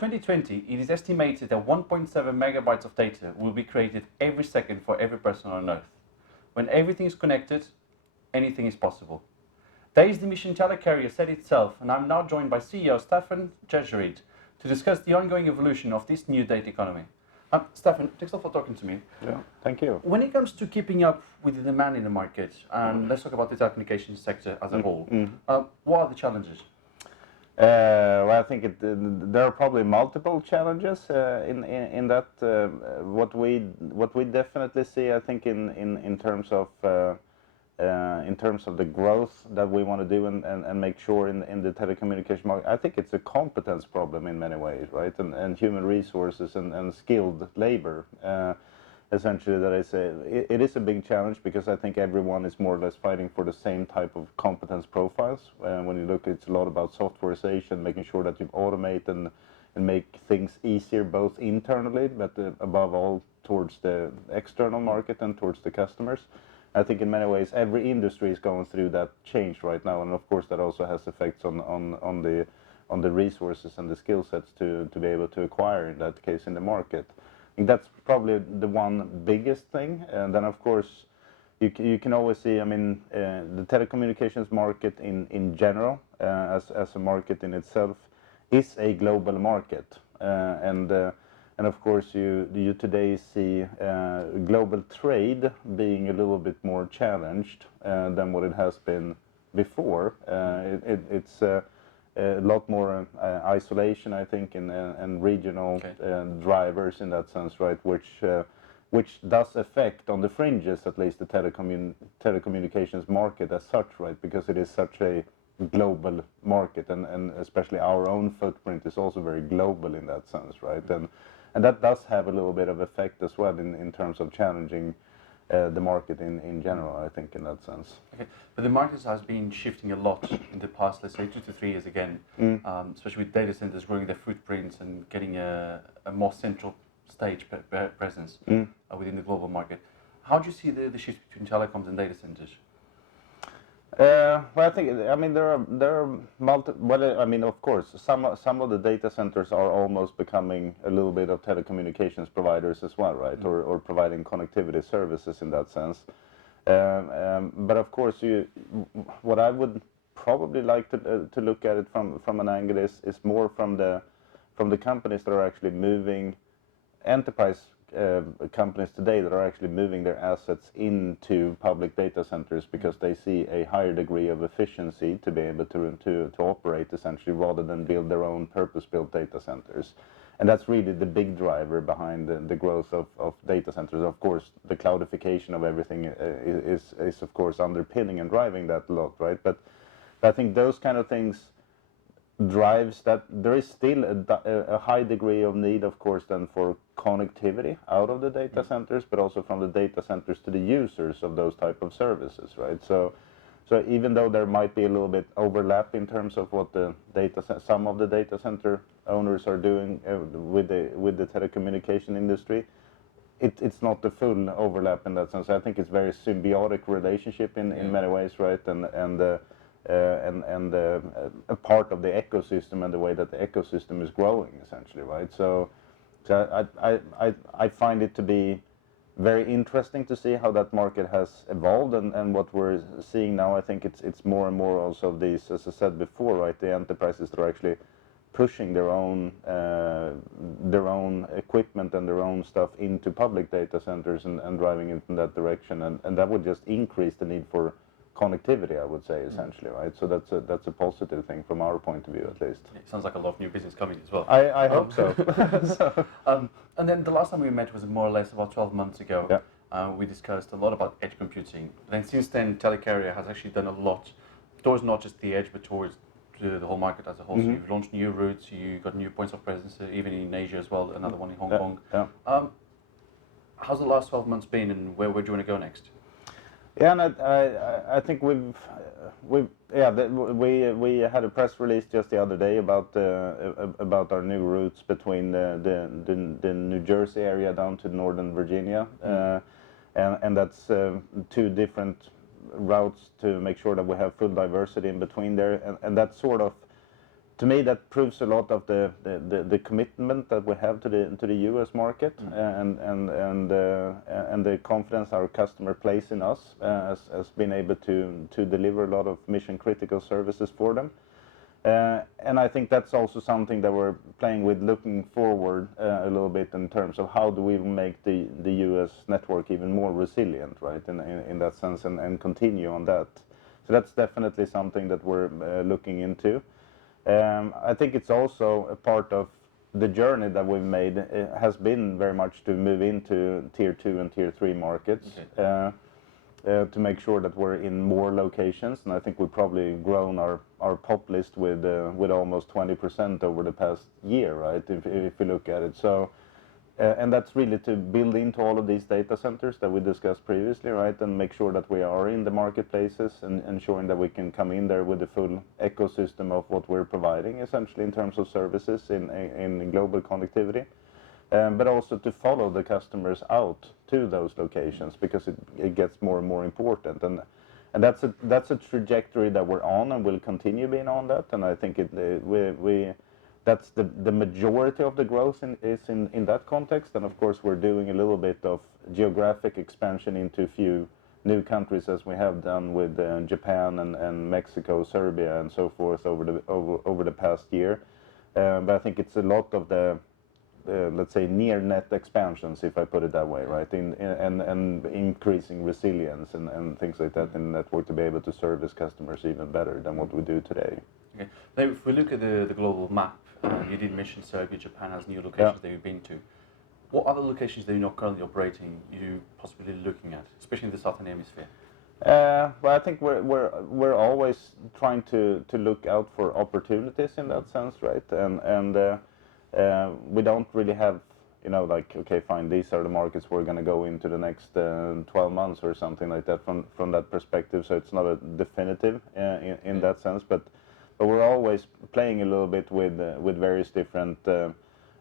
2020, it is estimated that 1.7 megabytes of data will be created every second for every person on Earth. When everything is connected, anything is possible. That is the mission Telia Carrier set itself, and I'm now joined by CEO Staffan Gojeryd to discuss the ongoing evolution of this new data economy. Staffan, thanks a lot for talking to me. Yeah, thank you. When it comes to keeping up with the demand in the market, and let's talk about the telecommunications sector as a whole, what are the challenges? Well, I think there are probably multiple challenges in that. What we definitely see, I think, in terms of the growth that we want to do and make sure in the telecommunication market, I think it's a competence problem in many ways, right? And human resources and skilled labor. Essentially, that is it is a big challenge because I think everyone is more or less fighting for the same type of competence profiles. When you look, it's a lot about softwareization, making sure that you automate and make things easier, both internally, but above all towards the external market and towards the customers. I think in many ways every industry is going through that change right now, and of course that also has effects on the resources and the skill sets to be able to acquire in that case in the market. I think that's probably the one biggest thing, and then of course you can always see, I mean, the telecommunications market in general as a market in itself is a global market, and of course you today see global trade being a little bit more challenged than what it has been before. It's a lot more isolation, I think, and regional drivers in that sense, right? Which does affect on the fringes, at least, the telecommunications market as such, right? Because it is such a global market, and especially our own footprint is also very global in that sense, right? And that does have a little bit of effect as well in terms of challenging the market in general, I think, in that sense. Okay, but the market has been shifting a lot in the past, let's say 2 to 3 years again, especially with data centers growing their footprints and getting a more central stage presence within the global market. How do you see the shift between telecoms and data centers? Well, I think, I mean, there are multiple. Well, I mean, of course, some of the data centers are almost becoming a little bit of telecommunications providers as well, right? Or providing connectivity services in that sense. But of course, what I would probably like to look at it from an angle is more from the companies that are actually moving, enterprise companies today that are actually moving their assets into public data centers because they see a higher degree of efficiency to be able to operate essentially, rather than build their own purpose-built data centers. And that's really the big driver behind the growth of data centers. Of course, the cloudification of everything is of course underpinning and driving that a lot, right? But I think those kind of things drives that there is still a high degree of need, of course, then for connectivity out of the data centers, but also from the data centers to the users of those type of services, right? So even though there might be a little bit overlap in terms of what some of the data center owners are doing with the telecommunication industry, it's not the full overlap in that sense. I think it's very symbiotic relationship in many ways, right? And a part of the ecosystem and the way that the ecosystem is growing, essentially, right? So I find it to be very interesting to see how that market has evolved, and what we're seeing now. I think it's more and more also of these, as I said before, right? The enterprises that are actually pushing their own equipment and their own stuff into public data centers and driving it in that direction, and that would just increase the need for connectivity, I would say, essentially, right? So that's a positive thing from our point of view, at least. It sounds like a lot of new business coming as well. I hope so. And then the last time we met was more or less about 12 months ago. Yeah. We discussed a lot about edge computing. Then since then, Telia Carrier has actually done a lot towards not just the edge, but towards the whole market as a whole. So you've launched new routes, you got new points of presence, even in Asia as well, another one in Hong Kong. Yeah. How's the last 12 months been, and where do you want to go next? Yeah, and I think we had a press release just the other day about our new routes between the New Jersey area down to Northern Virginia, and that's 2 different routes to make sure that we have full diversity in between there, and that sort of to me, that proves a lot of the commitment that we have to the U.S. market, and the confidence our customer place in us as being able to deliver a lot of mission critical services for them. And I think that's also something that we're playing with, looking forward a little bit in terms of how do we make the U.S. network even more resilient, right? In that sense, and continue on that. So that's definitely something that we're looking into. I think it's also a part of the journey that we've made. It has been very much to move into tier 2 and tier 3 markets. Okay. To make sure that we're in more locations, and I think we've probably grown our pop list with almost 20% over the past year, right? If you look at it, so and that's really to build into all of these data centers that we discussed previously, right? And make sure that we are in the marketplaces and ensuring that we can come in there with the full ecosystem of what we're providing, essentially in terms of services in global connectivity. But also to follow the customers out to those locations, because it gets more and more important, and that's a trajectory that we're on and will continue being on that. And I think that's the majority of the growth is in that context. And of course, we're doing a little bit of geographic expansion into a few new countries, as we have done with Japan and Mexico, Serbia, and so forth over the past year. But I think it's a lot of the let's say near net expansions, if I put it that way, right? And increasing resilience and things like that in the network to be able to service customers even better than what we do today. Okay. Now, if we look at the global map, you did mention Serbia, Japan as new locations that you've been to. What other locations that you're not currently operating you possibly looking at, especially in the Southern Hemisphere? Well, I think we're always trying to look out for opportunities in that sense, right? And we don't really have, like, okay, fine, these are the markets we're going to go into the next 12 months or something like that from that perspective. So it's not a definitive in that sense, but we're always playing a little bit with various different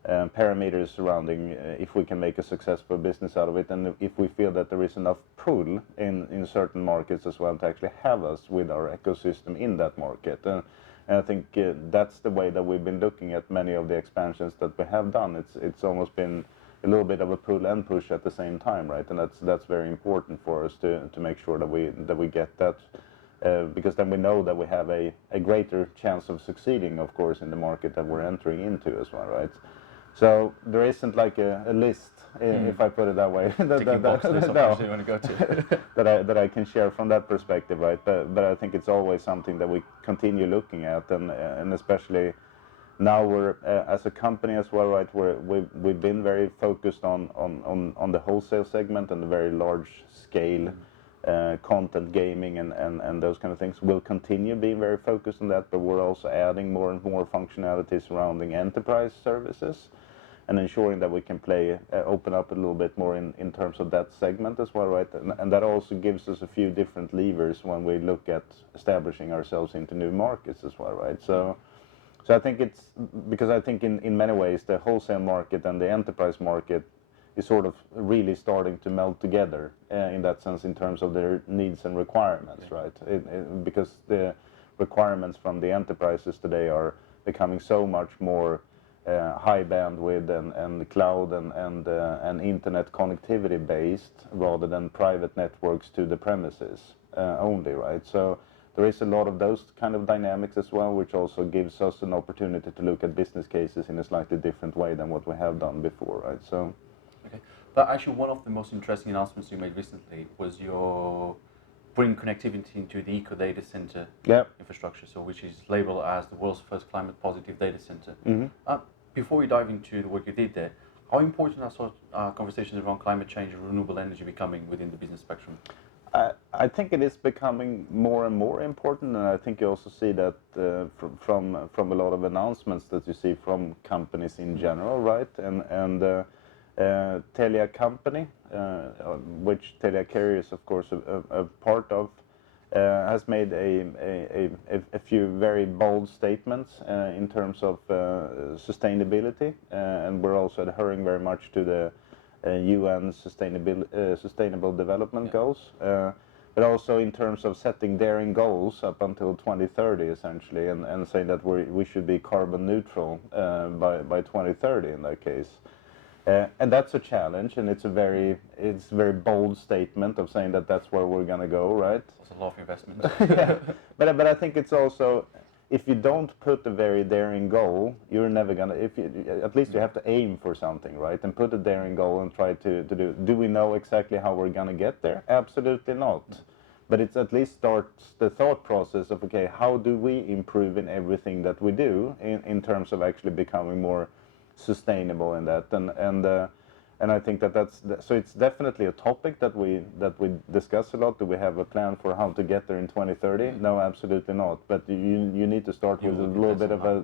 parameters surrounding if we can make a successful business out of it, and if we feel that there is enough pull in certain markets as well to actually have us with our ecosystem in that market. And I think that's the way that we've been looking at many of the expansions that we have done. It's almost been a little bit of a pull and push at the same time, right? And that's very important for us to make sure that we get that, because then we know that we have a greater chance of succeeding, of course, in the market that we're entering into as well, right? So there isn't like a list, if I put it that way, that you want to go to that I can share from that perspective, right? But I think it's always something that we continue looking at, and especially now we're as a company as well, right? We've been very focused on the wholesale segment and the very large scale content gaming and those kind of things. We'll continue being very focused on that, but we're also adding more and more functionality surrounding enterprise services, and ensuring that we can open up a little bit more in terms of that segment as well, right? And that also gives us a few different levers when we look at establishing ourselves into new markets as well, right? So I think it's because I think in many ways the wholesale market and the enterprise market is sort of really starting to meld together in that sense in terms of their needs and requirements, right? Because the requirements from the enterprises today are becoming so much more high bandwidth and cloud and internet connectivity based rather than private networks to the premises only, right? So there is a lot of those kind of dynamics as well, which also gives us an opportunity to look at business cases in a slightly different way than what we have done before, right? So. Okay, but actually one of the most interesting announcements you made recently was your bring connectivity into the EcoDatacenter infrastructure, so which is labeled as the world's first climate positive data center. Mm-hmm. Before we dive into the work you did there, how important are sort of conversations around climate change and renewable energy becoming within the business spectrum? I think it is becoming more and more important, and I think you also see that from a lot of announcements that you see from companies in general, right? And Telia company, which Telia Carrier is of course a part of, has made a few very bold statements in terms of sustainability, and we're also adhering very much to the UN Sustainable Development Goals. but also in terms of setting daring goals up until 2030, essentially, and saying that we should be carbon neutral by 2030 in that case. And that's a challenge, and it's a very bold statement of saying that that's where we're going to go, right? It's a lot of investment. Yeah, but I think it's also, if you don't put a very daring goal, you're never gonna. At least you have to aim for something, right? And put a daring goal and try to do. Do we know exactly how we're gonna get there? Absolutely not. But it's at least starts the thought process of, okay, how do we improve in everything that we do in terms of actually becoming more sustainable in that, and I think that's so it's definitely a topic that we discuss a lot. Do we have a plan for how to get there in 2030? No, absolutely not. But you need to start with a little bit of a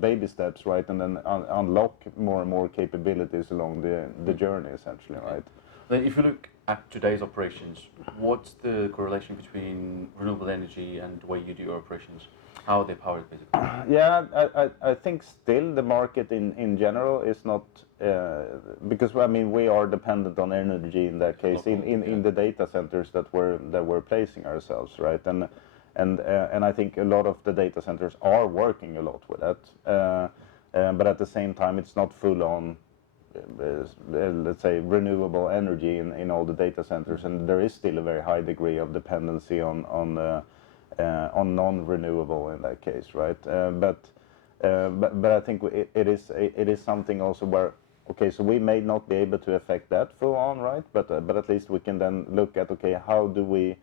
baby steps, right, and then unlock more and more capabilities along the journey, essentially, right? Then if you look at today's operations, what's the correlation between renewable energy and the way you do your operations? How are they powered, basically? Yeah, I think still the market in general is not, because I mean we are dependent on energy in that case in the data centers that we're placing ourselves, right? And I think a lot of the data centers are working a lot with that, but at the same time it's not full on, let's say, renewable energy in all the data centers, and there is still a very high degree of dependency on non-renewable in that case, right? But I think it is something also where, okay, so we may not be able to affect that full on, right? But at least we can then look at, okay, how do we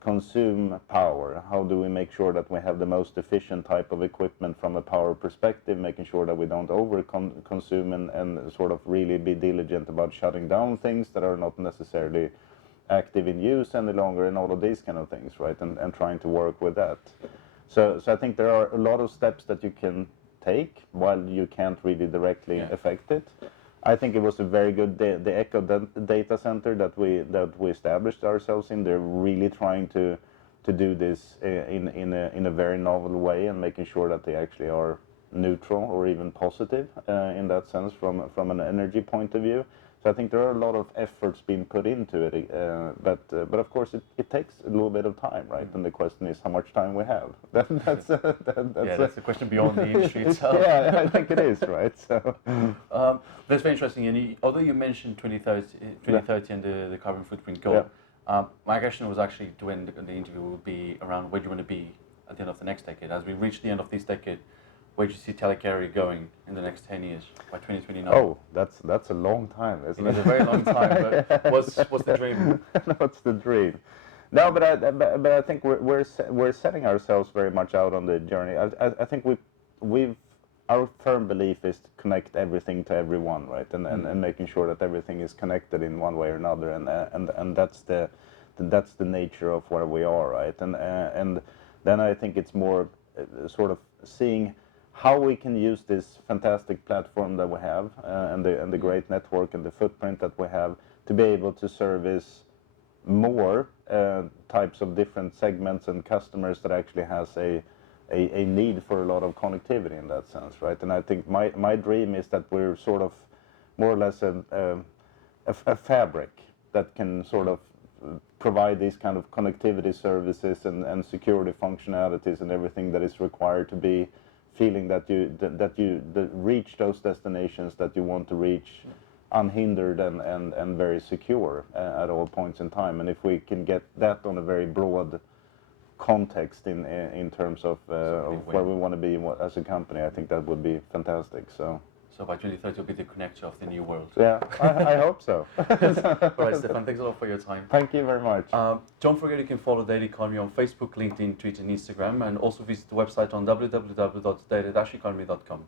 consume power? How do we make sure that we have the most efficient type of equipment from a power perspective, making sure that we don't consume and sort of really be diligent about shutting down things that are not necessarily active in use any longer, and all of these kind of things, right? And trying to work with that. So I think there are a lot of steps that you can take while you can't really directly affect it. I think it was a very good the EcoDatacenter that we established ourselves in. They're really trying to do this in a very novel way, and making sure that they actually are neutral or even positive in that sense from an energy point of view. So I think there are a lot of efforts being put into it, but of course it takes a little bit of time, right? And the question is how much time we have. That's a question beyond the industry itself. Yeah, I think it is, right? So that's very interesting. And although you mentioned 2030 and the carbon footprint goal, my question was actually to end the interview would be around where do you want to be at the end of the next decade? As we reach the end of this decade, where do you see Telia Carrier going in the next 10 years, by 2029? Oh, that's a long time, isn't it? It's a very long time, but what's the dream? What's the dream? No, but I think we're setting ourselves very much out on the journey. I think our firm belief is to connect everything to everyone, right? And making sure that everything is connected in one way or another, and that's the nature of where we are, right? And then I think it's more sort of seeing how we can use this fantastic platform that we have, and the great network and the footprint that we have, to be able to service more types of different segments and customers that actually has a need for a lot of connectivity in that sense, right? And I think my dream is that we're sort of more or less a fabric that can sort of provide these kind of connectivity services and security functionalities and everything that is required to be feeling that you reach those destinations that you want to reach unhindered and very secure at all points in time. And if we can get that on a very broad context in terms of where we want to be as a company, I think that would be fantastic. So by 2030 you'll be the connector of the new world. Yeah, I hope so. All right, Staffan, thanks a lot for your time. Thank you very much. Don't forget you can follow Daily Economy on Facebook, LinkedIn, Twitter and Instagram, and also visit the website on www.daily-economy.com.